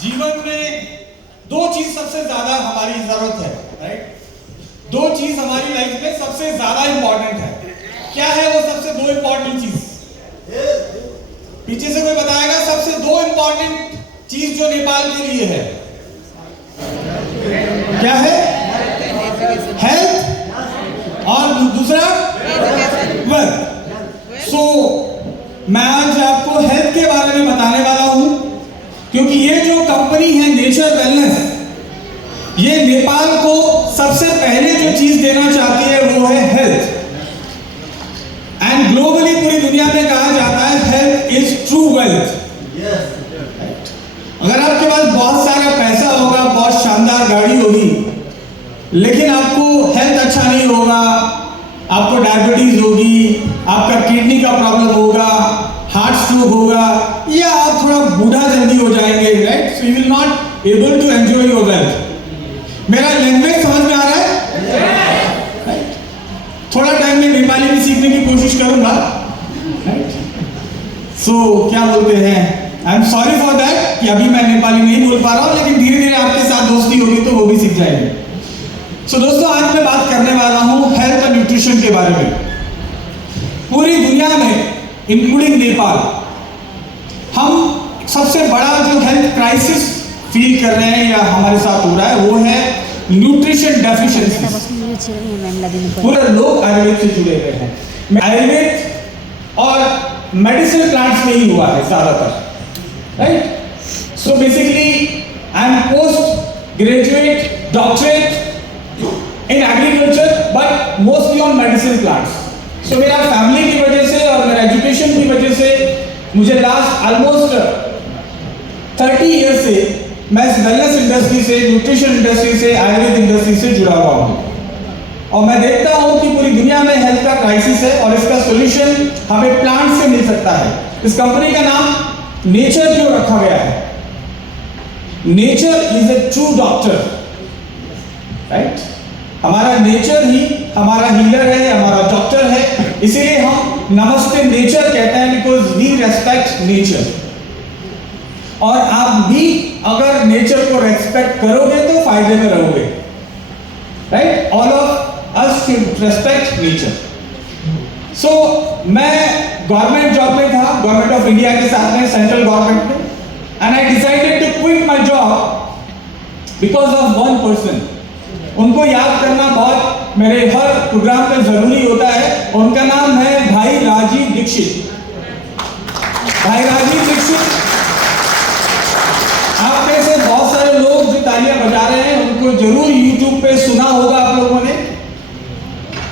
जीवन में दो चीज सबसे ज्यादा हमारी जरूरत है, राइट? दो चीज हमारी लाइफ में सबसे ज्यादा इंपॉर्टेंट है। क्या है वो सबसे दो इंपॉर्टेंट चीज? पीछे से कोई बताएगा सबसे दो इंपॉर्टेंट चीज जो नेपाल के लिए है? क्या है? हेल्थ और दूसरा वेल्थ। सो मैं आज आपको हेल्थ के बारे में बताने वाला हूं, क्योंकि ये जो कंपनी है नेचर वेलनेस, ये नेपाल को सबसे पहले जो चीज देना चाहती है वो है हेल्थ। एंड ग्लोबली पूरी दुनिया में कहा जाता है हेल्थ इज ट्रू वेल्थ। अगर आपके पास बहुत सारा पैसा होगा, बहुत शानदार गाड़ी होगी, लेकिन आपको हेल्थ अच्छा नहीं होगा, आपको डायबिटीज होगी, आपका किडनी का प्रॉब्लम होगा, हार्ट स्ट्रोक होगा, या आप थोड़ा बूढ़ा जल्दी हो जाएंगे, right? So you will not able to enjoy your wealth. मेरा लैंग्वेज समझ में आ रहा है? राइट? थोड़ा टाइम में नेपाली भी सीखने की कोशिश करूंगा, राइट? सो क्या बोलते हैं, I am sorry for that कि अभी मैं नेपाली नहीं बोल पा रहा हूं, लेकिन धीरे धीरे आपके साथ दोस्ती होगी तो वो भी सीख जाएंगे। सो दोस्तों, आज मैं बात करने वाला हूं हेल्थ और न्यूट्रिशन के बारे में। पूरी दुनिया में इंक्लूडिंग नेपाल, हम सबसे बड़ा जो हेल्थ क्राइसिस फील कर रहे हैं या हमारे साथ हो रहा है वो है न्यूट्रिशन डेफिशिएंसी। पूरे लोग आयुर्वेद से जुड़े हुए हैं। आयुर्वेद और मेडिसिन प्लांट्स में ही हुआ है ज्यादातर, right? So basically I am post graduate doctorate in agriculture but mostly on medicine plants. So मेरा फैमिली की वजह से और मेरा एजुकेशन की वजह से मुझे लास्ट ऑलमोस्ट 30 ईयर से मैं वेलनेस इंडस्ट्री से, न्यूट्रिशन इंडस्ट्री से, आयुर्वेद इंडस्ट्री से जुड़ा हुआ हूँ। और मैं देखता हूँ कि पूरी दुनिया में हेल्थ का क्राइसिस है और इसका सॉल्यूशन हमें प्लांट से मिल सकता है। इस कंपनी का नाम नेचर क्यों रखा गया है? Nature is a true doctor, right? हमारा नेचर ही हमारा हीलर है, हमारा डॉक्टर है। इसीलिए हम नमस्ते नेचर कहते हैं, बिकॉज वी रेस्पेक्ट नेचर। और आप भी अगर नेचर को रेस्पेक्ट करोगे तो फायदे में रहोगे, right? All of us should respect nature. So मैं गवर्नमेंट जॉब में था, गवर्नमेंट ऑफ इंडिया के साथ में, सेंट्रल गवर्नमेंट में, and I decided to quit my job because of one person. उनको याद करना बहुत मेरे हर प्रोग्राम में जरूरी होता है। उनका नाम है भाई राजीव दीक्षित। भाई राजीव दीक्षित, आप में से बहुत सारे लोग जो तालियां बजा रहे हैं उनको जरूर YouTube पे सुना होगा आप लोगों ने,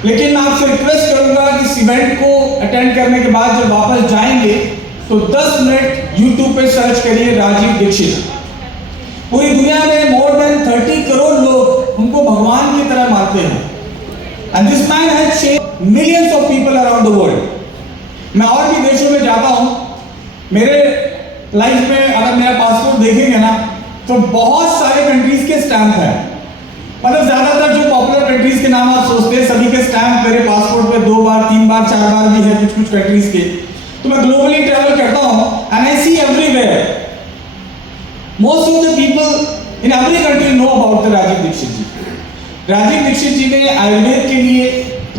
लेकिन मैं आपसे रिक्वेस्ट करूंगा कि इस इवेंट को अटेंड करने के बाद जब वापस जाएंगे तो 10 मिनट YouTube पे सर्च करिए राजीव दीक्षित। पूरी दुनिया में मोर देन 30 करोड़ लोग उनको भगवान की तरह मानते हैं। And this man has changed millions of people around the world. मैं और भी देशों में जाता हूं, मेरे लाइफ में अगर मेरा पासपोर्ट देखेंगे ना तो बहुत सारे कंट्रीज के स्टैंप है। मतलब ज्यादातर जो पॉपुलर कंट्रीज के नाम आप सोचते हैं सभी के स्टैंप मेरे पासपोर्ट पे 2 बार 3 बार 4 बार भी है कुछ कंट्रीज के। तो मैं ग्लोबली ट्रैवल करता हूं and I C everywhere most of the people in every country know about the Rajiv Dixit ji. Rajiv Dixit ji ने आयुर्वेद के लिए,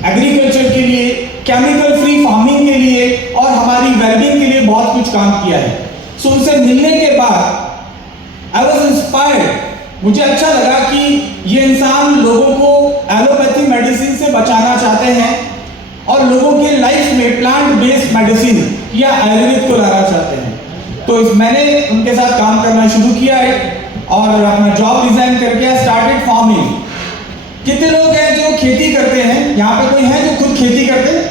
एग्रीकल्चर के लिए, केमिकल फ्री फार्मिंग के लिए और हमारी वेलबींग के लिए बहुत कुछ काम किया है। सो उनसे मिलने के बाद आई वॉज इंस्पायर्ड। मुझे अच्छा लगा कि ये इंसान लोगों को एलोपैथी मेडिसिन से बचाना चाहते हैं और लोगों के लाइफ में प्लांट बेस्ड मेडिसिन या आयुर्वेद को लाना चाहते हैं। तो मैंने उनके साथ काम करना शुरू किया है और अपना जॉब रिजाइन करके स्टार्टेड फार्मिंग। कितने लोग हैं जो खेती करते हैं? यहाँ पे कोई है जो खुद खेती करते हैं?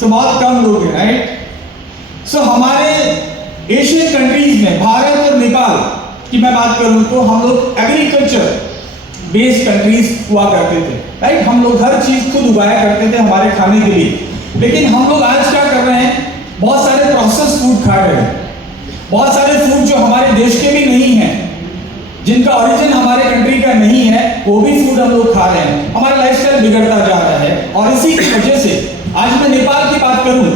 सो बहुत कम लोग हैं, राइट? सो हमारे एशियन कंट्रीज में, भारत और नेपाल की मैं बात करूं तो हम लोग एग्रीकल्चर बेस्ड कंट्रीज हुआ करते थे, राइट? हम लोग हर चीज खुद उगाया करते थे हमारे खाने के लिए। लेकिन हम लोग आज क्या कर रहे हैं? बहुत सारे प्रोसेस फूड खा रहे हैं। बहुत सारे फूड जो हमारे देश के भी नहीं हैं, जिनका ओरिजिन हमारे कंट्री का नहीं है, वो भी फूड हम लोग खा रहे हैं। हमारा लाइफस्टाइल बिगड़ता जा रहा है और इसी की वजह से आज मैं नेपाल की बात करूं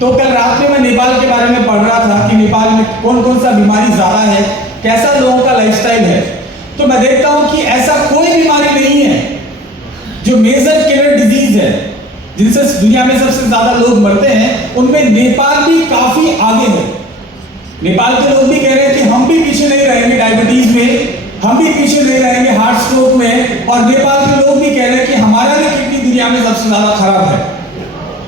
तो कल रात में मैं नेपाल के बारे में पढ़ रहा था कि नेपाल में कौन कौन सा बीमारी ज्यादा है कैसा लोगों का लाइफस्टाइल है, तो मैं देखता हूं कि ऐसा कोई बीमारी नहीं है जो मेजर किलर डिजीज है जिनसे दुनिया में सबसे ज्यादा लोग मरते हैं, उनमें नेपाल भी काफी आगे है। नेपाल के लोग भी कह रहे हैं कि हम भी पीछे नहीं रहेंगे डायबिटीज में, हम भी पीछे नहीं रहेंगे हार्ट स्ट्रोक में, और नेपाल के लोग भी कह रहे हैं कि हमारा भी किडनी दुनिया में सबसे ज्यादा खराब है,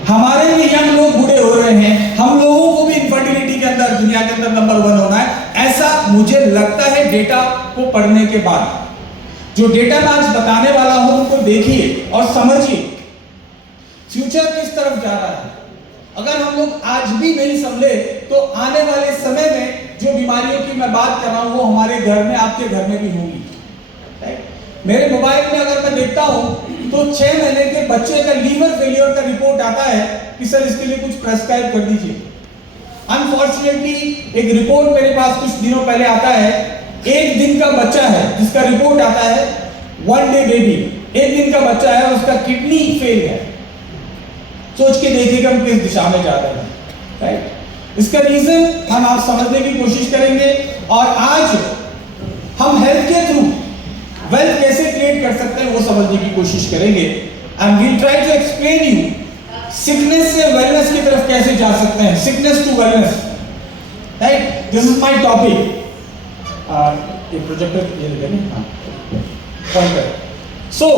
हमारे भी यंग लोग बूढ़े हो रहे हैं, हम लोगों को भी इनफर्टिलिटी के अंदर दुनिया के अंदर नंबर 1 होना है। ऐसा मुझे लगता है डेटा को पढ़ने के बाद। जो डेटा मैं आज बताने वाला हूं उनको देखिए और समझिए फ्यूचर किस तरफ जा रहा है। अगर हम लोग आज भी नहीं संभले तो आने वाले समय में जो बीमारियों की मैं बात कर रहा हूं वो हमारे घर में, आपके घर में भी होगी। मेरे मोबाइल में अगर मैं देखता हूं तो 6 महीने के बच्चे का लीवर फेलियर का रिपोर्ट आता है कि सर इसके लिए कुछ प्रेस्क्राइब कर दीजिए। अनफॉर्चुनेटली एक रिपोर्ट मेरे पास कुछ दिनों पहले आता है, 1 दिन का बच्चा है जिसका रिपोर्ट आता है, 1 डे बेबी, 1 दिन का बच्चा है और उसका किडनी फेल है। सोच के देखिएगा हम किस दिशा में जा रहे हैं, राइट। इसका रीजन हम आप समझने की कोशिश करेंगे और आज हम हेल्थ के थ्रू वेल्थ कैसे क्रिएट कर सकते हैं वो समझने की कोशिश करेंगे। And we'll try to explain you sickness से वेलनेस की तरफ कैसे जा सकते हैं, sickness to wellness, right. This is my topic. ये प्रोजेक्टर ये लेंगे, हाँ पॉइंटर। सो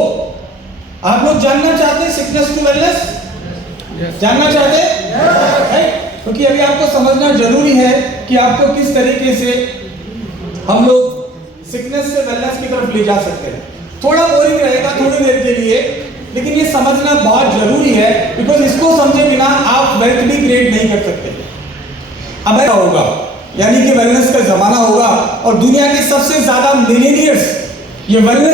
आप लोग जानना चाहते हैं सिकनेस टू वेलनेस, जानना चाहते हैं, क्योंकि अभी आपको समझना जरूरी है कि आपको किस तरीके से हम लोग सिकनेस से वेलनेस की तरफ ले जा सकते हैं। थोड़ा बोरिंग रहेगा थोड़ी देर के लिए, लेकिन ये समझना बहुत जरूरी है, बिकॉज इसको समझे बिना आप वेल्थ भी क्रिएट नहीं कर सकते। अब ऐसा होगा यानी कि वेलनेस का जमाना होगा और दुनिया के सबसे ज्यादा मिलियनियर्स ये वेलनेस